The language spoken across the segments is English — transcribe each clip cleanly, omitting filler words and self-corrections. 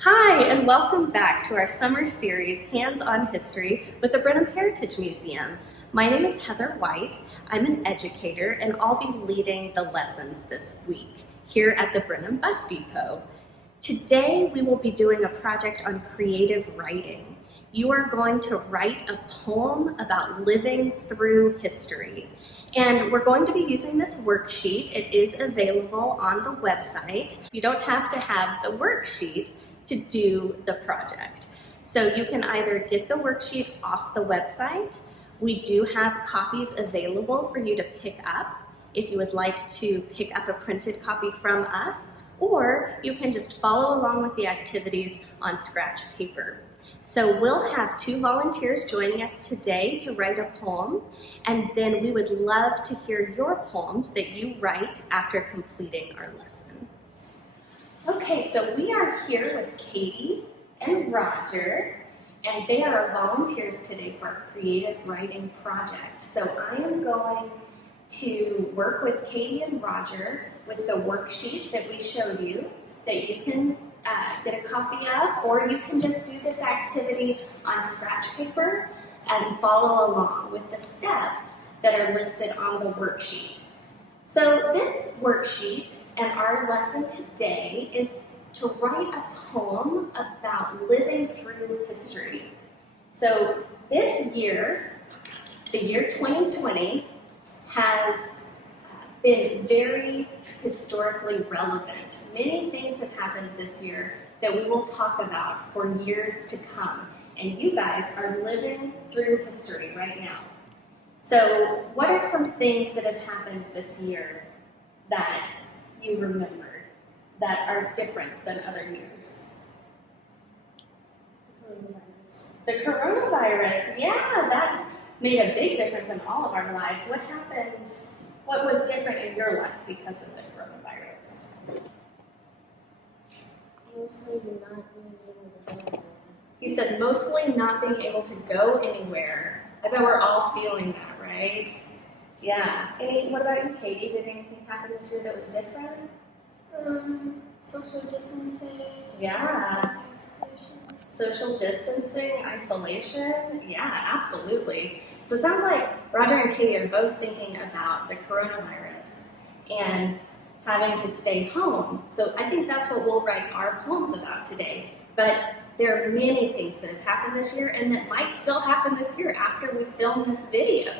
Hi, and welcome back to our summer series, Hands-on History with the Brenham Heritage Museum. My name is Heather White. I'm an educator, and I'll be leading the lessons this week here at the Brenham Bus Depot. Today, we will be doing a project on creative writing. You are going to write a poem about living through history. And we're going to be using this worksheet. It is available on the website. You don't have to have the worksheet to do the project. So you can either get the worksheet off the website. We do have copies available for you to pick up if you would like to pick up a printed copy from us, or you can just follow along with the activities on scratch paper. So we'll have 2 volunteers joining us today to write a poem, and then we would love to hear your poems that you write after completing our lesson. Okay, so we are here with Katie and Roger, and they are our volunteers today for our creative writing project. So I am going to work with Katie and Roger with the worksheet that we showed you that you can get a copy of, or you can just do this activity on scratch paper and follow along with the steps that are listed on the worksheet. So this worksheet and our lesson today is to write a poem about living through history. So this year, the year 2020, has been very historically relevant. Many things have happened this year that we will talk about for years to come. And you guys are living through history right now. So what are some things that have happened this year that you remember that are different than other years? The coronavirus, yeah, that made a big difference in all of our lives. What happened? What was different in your life because of the coronavirus? Mostly not being able to go anywhere. He said mostly not being able to go anywhere. I bet we're all feeling that, right? Yeah. What about you, Katie? Did anything happen this year that was different? Social distancing. Yeah. Isolation. Social distancing, isolation, yeah, absolutely. So it sounds like Roger and Katie are both thinking about the coronavirus and having to stay home. So I think that's what we'll write our poems about today. But there are many things that have happened this year and that might still happen this year after we film this video.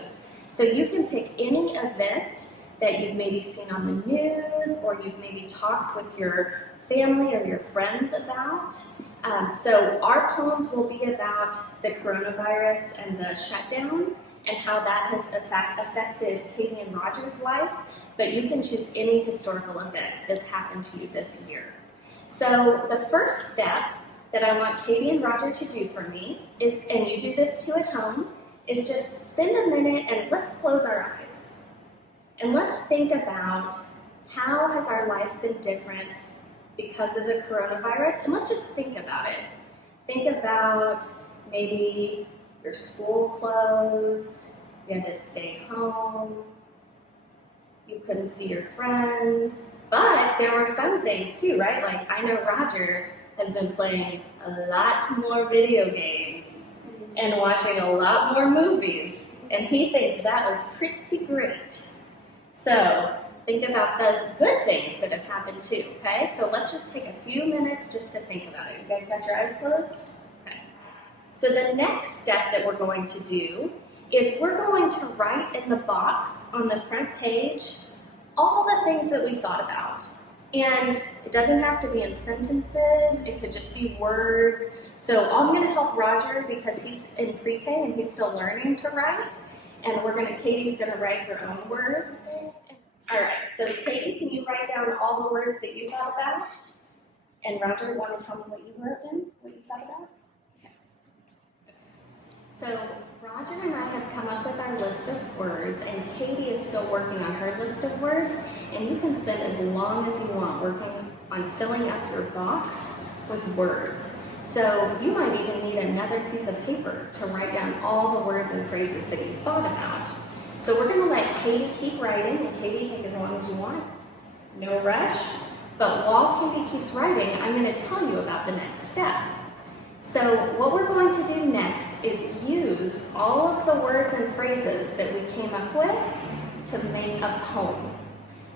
So you can pick any event that you've maybe seen on the news or you've maybe talked with your family or your friends about. So our poems will be about the coronavirus and the shutdown and how that has affected Katie and Roger's life, but you can choose any historical event that's happened to you this year. So the first step that I want Katie and Roger to do for me is, and you do this too at home, is just spend a minute and let's close our eyes. And let's think about how has our life been different because of the coronavirus, and let's just think about it. Think about maybe your school closed, you had to stay home, you couldn't see your friends, but there were fun things too, right? Like I know Roger has been playing a lot more video games and watching a lot more movies, and he thinks that was pretty great. So think about those good things that have happened too, okay? So let's just take a few minutes just to think about it. You guys got your eyes closed? Okay. So the next step that we're going to do is we're going to write in the box on the front page all the things that we thought about. And it doesn't have to be in sentences, it could just be words. So I'm gonna help Roger because he's in pre-K and he's still learning to write. And Katie's gonna write her own words. All right, so Katie, can you write down all the words that you thought about? And Roger, want to tell me what you wrote down, what you thought about? Okay. So Roger and I have come up with our list of words, and Katie is still working on her list of words, and you can spend as long as you want working on filling up your box with words. So you might even need another piece of paper to write down all the words and phrases that you thought about. So we're going to let Katie keep writing, and Katie, take as long as you want. No rush. But while Katie keeps writing, I'm going to tell you about the next step. So what we're going to do next is use all of the words and phrases that we came up with to make a poem.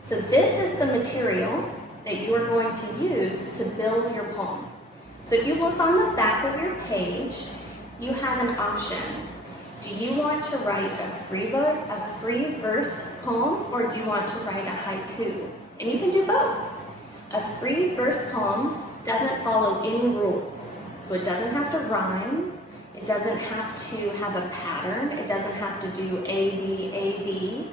So this is the material that you are going to use to build your poem. So if you look on the back of your page, you have an option. Do you want to write a free verse poem, or do you want to write a haiku? And you can do both. A free verse poem doesn't follow any rules. So it doesn't have to rhyme, it doesn't have to have a pattern, it doesn't have to do A, B, A, B.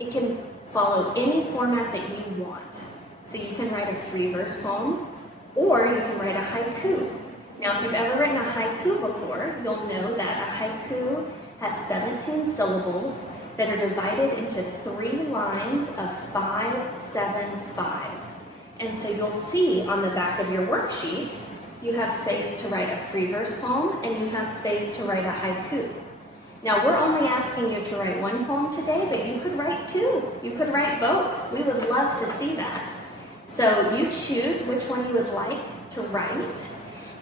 It can follow any format that you want. So you can write a free verse poem, or you can write a haiku. Now, if you've ever written a haiku before, you'll know that a haiku has 17 syllables that are divided into 3 lines of 5, 7, 5. And so you'll see on the back of your worksheet, you have space to write a free verse poem and you have space to write a haiku. Now, we're only asking you to write 1 poem today, but you could write 2. You could write both. We would love to see that. So you choose which one you would like to write,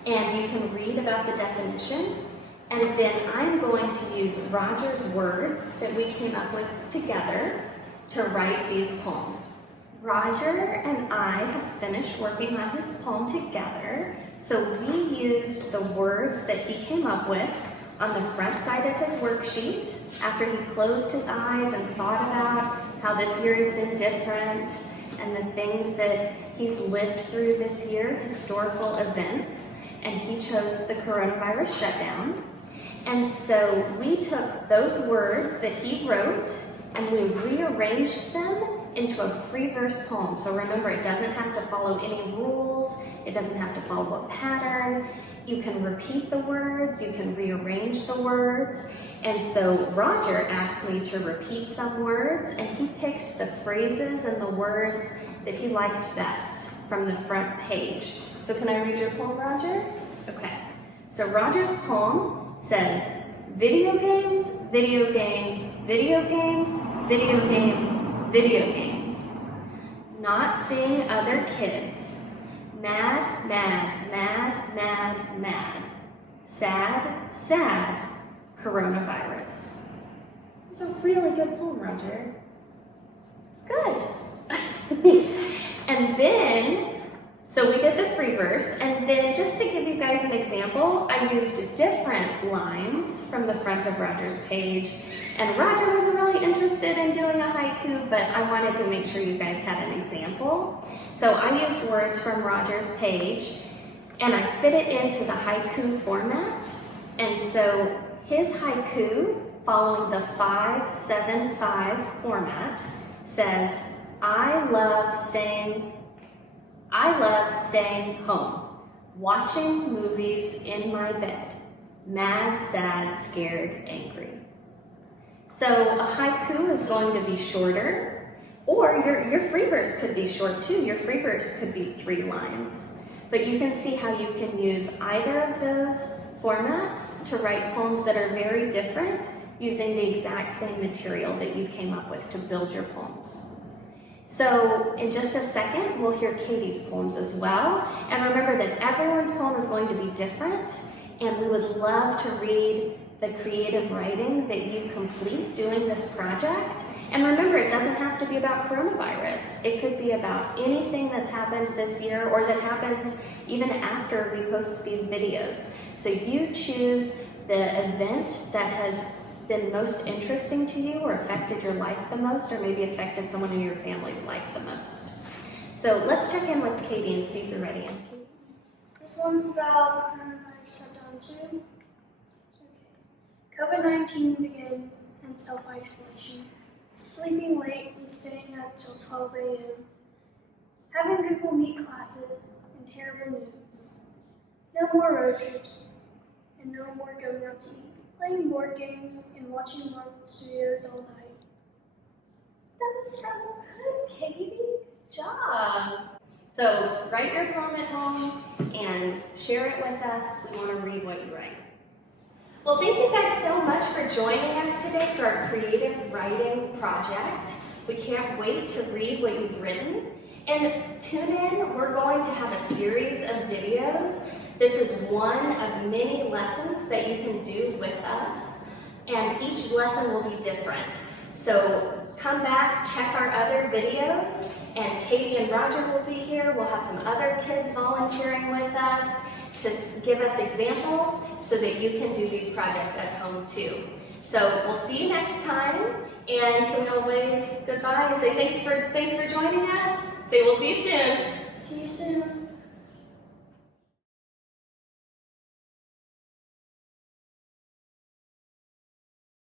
and you can read about the definition. And then I'm going to use Roger's words that we came up with together to write these poems. Roger and I have finished working on his poem together, so we used the words that he came up with on the front side of his worksheet after he closed his eyes and thought about how this year has been different and the things that he's lived through this year, historical events, and he chose the coronavirus shutdown. And so we took those words that he wrote and we rearranged them into a free verse poem. So remember, it doesn't have to follow any rules, it doesn't have to follow a pattern. You can repeat the words, you can rearrange the words. And so Roger asked me to repeat some words, and he picked the phrases and the words that he liked best from the front page. So can I read your poem, Roger? Okay. So Roger's poem says, video games, video games, video games, video games, video games. Not seeing other kids. Mad, mad, mad, mad, mad. Sad, sad, coronavirus. It's a really good poem, Roger. It's good. And then, so we did the free verse, and then just to give you guys an example, I used different lines from the front of Roger's page. And Roger wasn't really interested in doing a haiku, but I wanted to make sure you guys had an example. So I used words from Roger's page, and I fit it into the haiku format. And so his haiku, following the 5-7-5 format, says, I love staying home, watching movies in my bed, mad, sad, scared, angry. So a haiku is going to be shorter, or your free verse could be short too. Your free verse could be 3 lines. But you can see how you can use either of those formats to write poems that are very different using the exact same material that you came up with to build your poems. So in just a second, we'll hear Katie's poems as well. And remember that everyone's poem is going to be different, and we would love to read the creative writing that you complete doing this project. And remember, it doesn't have to be about coronavirus. It could be about anything that's happened this year or that happens even after we post these videos. So you choose the event that has been most interesting to you or affected your life the most, or maybe affected someone in your family's life the most. So let's check in with Katie and see if you're ready. This one's about the coronavirus shutdown too. Okay. COVID-19 begins in self-isolation, sleeping late and staying up till 12 a.m., having Google Meet classes and terrible news. No more road trips and no more going out to eat. Playing board games and watching Marvel Studios all night. That was so good, Katie. Good job. So write your poem at home and share it with us. We want to read what you write. Well, thank you guys so much for joining us today for our creative writing project. We can't wait to read what you've written. And tune in, we're going to have a series of videos. This is one of many lessons that you can do with us, and each lesson will be different. So come back, check our other videos, and Katie and Roger will be here. We'll have some other kids volunteering with us to give us examples so that you can do these projects at home too. So we'll see you next time, and can we all wave goodbye and say thanks for joining us? Say we'll see you soon. See you soon.